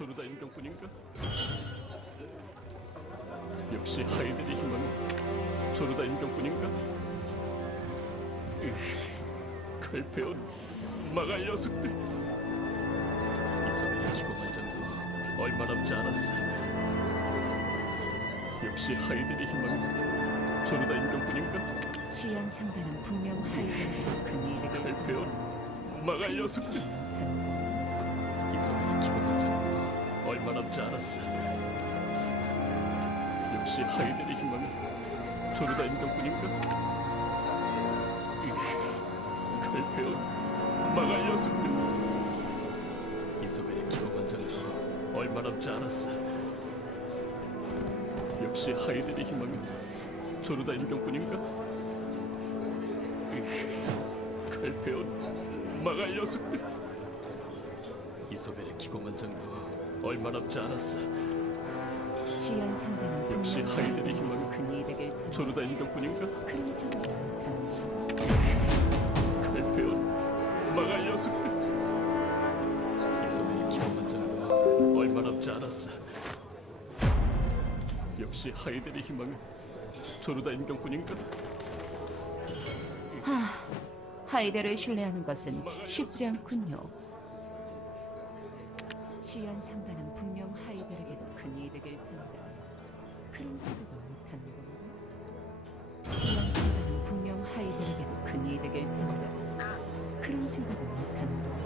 조르다 임경뿐인가? 역시 하이들의 희망은 조르다 임경뿐인가? 으, 칼페온 마갈 녀석들 이소벨의 기고만장도 얼마 남지 않았어 역시 하이들의 희망은 조르다 임경뿐인가? 시안 상대는 분명 하이든의 큰 이득을 칼페온 마갈 녀석들 이소벨의 기고만장도 얼마 남지 않았어 역시 하이들의 희망은 조르다 임경뿐인가? 으, 칼페온 마갈 녀석들 이소벨의 기고만 장도 얼마 남지 않았어 역시 하이들의 희망은 조르다 임경뿐인가? 으, 칼페온 마갈 녀석들 이소벨의 기고만장도 얼마 남지 않았어 시안 상대는 역시 분명 하이든의 하이든의 희망은 큰 이득을 큰 조르다 임경뿐인가? 큰 소리를 칼페온 마갈 녀석들 이소벨의 기고만장도 얼마 남지 않았어 역시 하이델의 희망은 조르다 임경뿐인가? 하이데를 신뢰하는 것은 쉽지 않군요. 시안 상대는 분명 하이들에게도 큰 이득을 판다. 그런 생각을 못하는 건가? 시안 상대는 분명 하이들에게도 큰 이득을 판다. 그런 생각을 못하는 건가?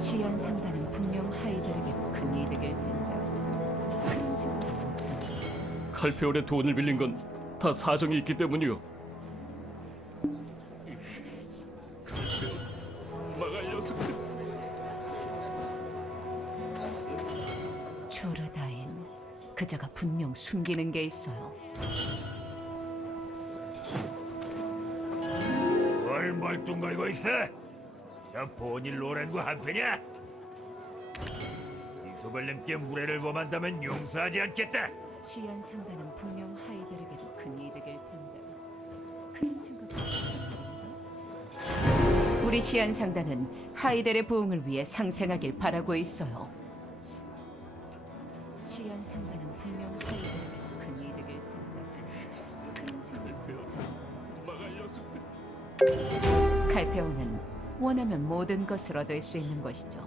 시안 상대는 분명 하이들에게도 큰 이득을 판다. 그런 생각을 못하는 건가? 칼페온의 돈을 빌린 건 다 사정이 있기 때문이오. 조르다인 그자가 분명 숨기는 게 있어요. 뭘 멀뚱거리고 있어? 저 보니 로렌과 한패냐? 이소벨님께 무례를 범한다면 용서하지 않겠다. 시안 상대는 분명 하이들에게도 큰 판다. 그런 생각을 못하는 우리 시안 상단은 하이델의 부흥을 위해 상생하길 바라고 있어요. 시안 상단은 분명 큰 이득을 생각을 칼페온 마갈 녀석들 칼페오는 원하면 모든 것을 얻을 수 있는 것이죠.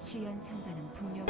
시안 상단은 분명